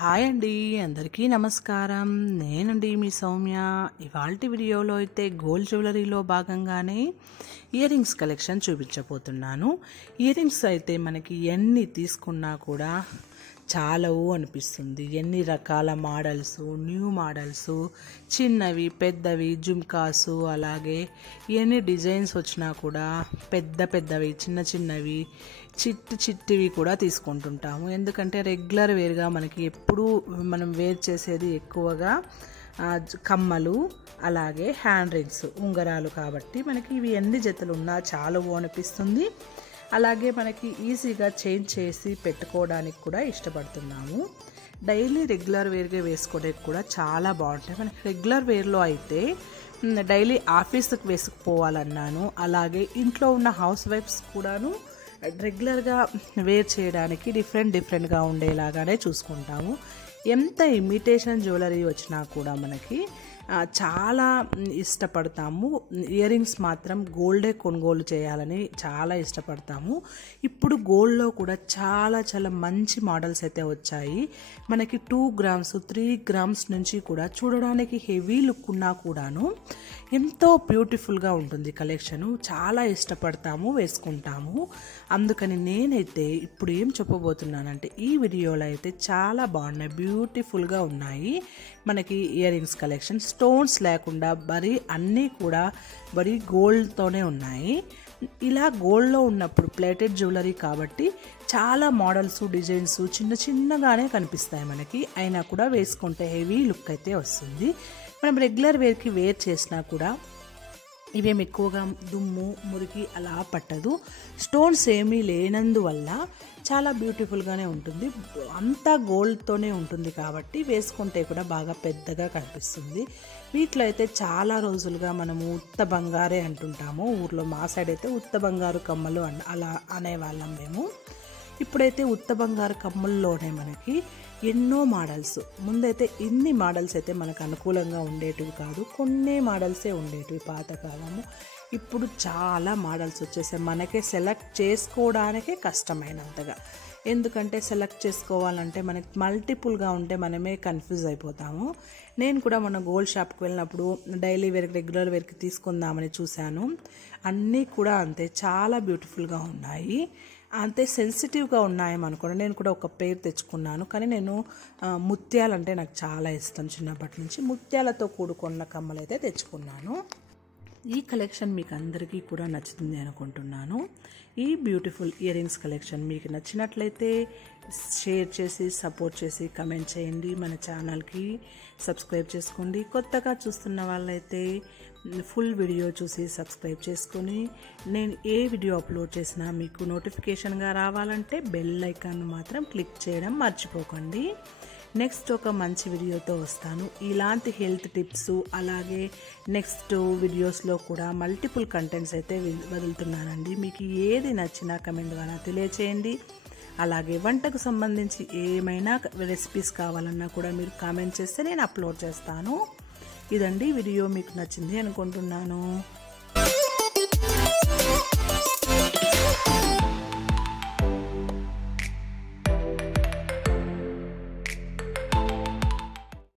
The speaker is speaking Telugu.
హాయ్ అండి, అందరికీ నమస్కారం. నేనండి మీ సౌమ్య. ఇవాల్టి వీడియోలో అయితే గోల్డ్ జ్యువెలరీలో భాగంగానే ఇయర్ రింగ్స్ కలెక్షన్ చూపించబోతున్నాను. ఇయర్ రింగ్స్ అయితే మనకి ఎన్ని తీసుకున్నా కూడా చాలవు అనిపిస్తుంది. ఎన్ని రకాల మోడల్స్, న్యూ మోడల్స్, చిన్నవి పెద్దవి జుమ్కాసు, అలాగే ఎన్ని డిజైన్స్ వచ్చినా కూడా పెద్దవి చిన్న చిన్నవి చిట్టివి కూడా తీసుకుంటుంటాము. ఎందుకంటే రెగ్యులర్ వేర్గా మనకి ఎప్పుడూ మనం వేర్ చేసేది ఎక్కువగా కమ్మలు, అలాగే హ్యాండ్ రింగ్స్, ఉంగరాలు. కాబట్టి మనకి ఇవి ఎన్ని జతలు ఉన్నా చాలవు అనిపిస్తుంది. అలాగే మనకి ఈజీగా చేంజ్ చేసి పెట్టుకోవడానికి కూడా ఇష్టపడుతున్నాము. డైలీ రెగ్యులర్ వేర్గా వేసుకోవడానికి కూడా చాలా బాగుంటాయి. మనకి రెగ్యులర్ వేర్లో అయితే డైలీ ఆఫీస్కి వేసుకుపోవాలన్నాను, అలాగే ఇంట్లో ఉన్న హౌస్ వైఫ్స్ కూడాను రెగ్యులర్గా వేర్ చేయడానికి డిఫరెంట్గా ఉండేలాగానే చూసుకుంటాము. ఎంత ఇమిటేషన్ జ్యువెలరీ వచ్చినా కూడా మనకి చాలా ఇష్టపడతాము. ఇయర్ రింగ్స్ మాత్రం గోల్డే కొనుగోలు చేయాలని చాలా ఇష్టపడతాము. ఇప్పుడు గోల్డ్లో కూడా చాలా మంచి మోడల్స్ అయితే వచ్చాయి. మనకి 2 గ్రామ్స్ 3 గ్రామ్స్ నుంచి కూడా చూడడానికి హెవీ లుక్ ఉన్నా కూడాను ఎంతో బ్యూటిఫుల్గా ఉంటుంది కలెక్షను. చాలా ఇష్టపడతాము, వేసుకుంటాము. అందుకని నేనైతే ఇప్పుడు ఏం చెప్పబోతున్నానంటే, ఈ వీడియోలో అయితే చాలా బాగున్నాయి, బ్యూటిఫుల్గా ఉన్నాయి మనకి ఇయర్ రింగ్స్ కలెక్షన్. స్టోన్స్ లేకుండా అన్నీ కూడా గోల్డ్తోనే ఉన్నాయి. ఇలా గోల్డ్లో ఉన్నప్పుడు ప్లేటెడ్ జ్యువెలరీ కాబట్టి చాలా మోడల్స్, డిజైన్స్ చిన్నగానే కనిపిస్తాయి మనకి. అయినా కూడా వేసుకుంటే హెవీ లుక్ అయితే వస్తుంది. మనం రెగ్యులర్ వేర్కి వేర్ చేసినా కూడా ఇవేమి ఎక్కువగా దుమ్ము, మురికి అలా పట్టదు. స్టోన్స్ ఏమీ లేనందువల్ల చాలా బ్యూటిఫుల్గానే ఉంటుంది. అంతా గోల్డ్తోనే ఉంటుంది కాబట్టి వేసుకుంటే కూడా బాగా పెద్దగా కనిపిస్తుంది. వీటిలో అయితే చాలా రోజులుగా మనము ఉత్త బంగారే అంటుంటాము. ఊర్లో మా సైడ్ అయితే ఉత్త బంగారు కమ్మలు అలా అనేవాళ్ళం మేము. ఇప్పుడైతే ఉత్త బంగారు కమ్మల్లోనే మనకి ఎన్నో మోడల్స్. ముందైతే ఇన్ని మోడల్స్ అయితే మనకు అనుకూలంగా ఉండేటివి కాదు, కొన్ని మోడల్సే ఉండేటివి పాతకాలము. ఇప్పుడు చాలా మోడల్స్ వచ్చేసాయి. మనకే సెలెక్ట్ చేసుకోవడానికే కష్టమైనంతగా. ఎందుకంటే సెలెక్ట్ చేసుకోవాలంటే మనకి మల్టిపుల్గా ఉంటే మనమే కన్ఫ్యూజ్ అయిపోతాము. నేను కూడా మన గోల్డ్ షాప్కి వెళ్ళినప్పుడు డైలీ వేర్కి, రెగ్యులర్ వేర్కి తీసుకుందామని చూశాను. అన్నీ కూడా అంతే చాలా బ్యూటిఫుల్గా ఉన్నాయి, అంతే సెన్సిటివ్గా ఉన్నాయనుకోండి. నేను కూడా ఒక పేరు తెచ్చుకున్నాను, కానీ నేను ముత్యాలంటే నాకు చాలా ఇష్టం. చిన్నప్పటి నుంచి ముత్యాలతో కూడుకున్న కమ్మలు అయితే తెచ్చుకున్నాను. ఈ కలెక్షన్ మీకు అందరికీ కూడా నచ్చుతుంది అనుకుంటున్నాను. ఈ బ్యూటిఫుల్ ఇయర్ రింగ్స్ కలెక్షన్ మీకు నచ్చినట్లయితే షేర్ చేసి, సపోర్ట్ చేసి, కమెంట్ చేయండి. మన ఛానల్కి సబ్స్క్రైబ్ చేసుకోండి. కొత్తగా చూస్తున్న వాళ్ళైతే ఫుల్ వీడియో చూసి సబ్స్క్రైబ్ చేసుకొని, నేను ఏ వీడియో అప్లోడ్ చేసినా మీకు నోటిఫికేషన్గా రావాలంటే బెల్ ఐకాన్ మాత్రం క్లిక్ చేయడం మర్చిపోకండి. నెక్స్ట్ ఒక మంచి వీడియోతో వస్తాను. ఇలాంటి హెల్త్ టిప్స్, అలాగే నెక్స్ట్ వీడియోస్లో కూడా మల్టిపుల్ కంటెంట్స్ అయితే వదులుతున్నానండి. మీకు ఏది నచ్చినా కమెంట్ ద్వారా తెలియచేయండి. అలాగే వంటకు సంబంధించి ఏమైనా రెసిపీస్ కావాలన్నా కూడా మీరు కామెంట్ చేస్తే నేను అప్లోడ్ చేస్తాను. ఇదండి వీడియో, మీకు నచ్చింది అనుకుంటున్నాను.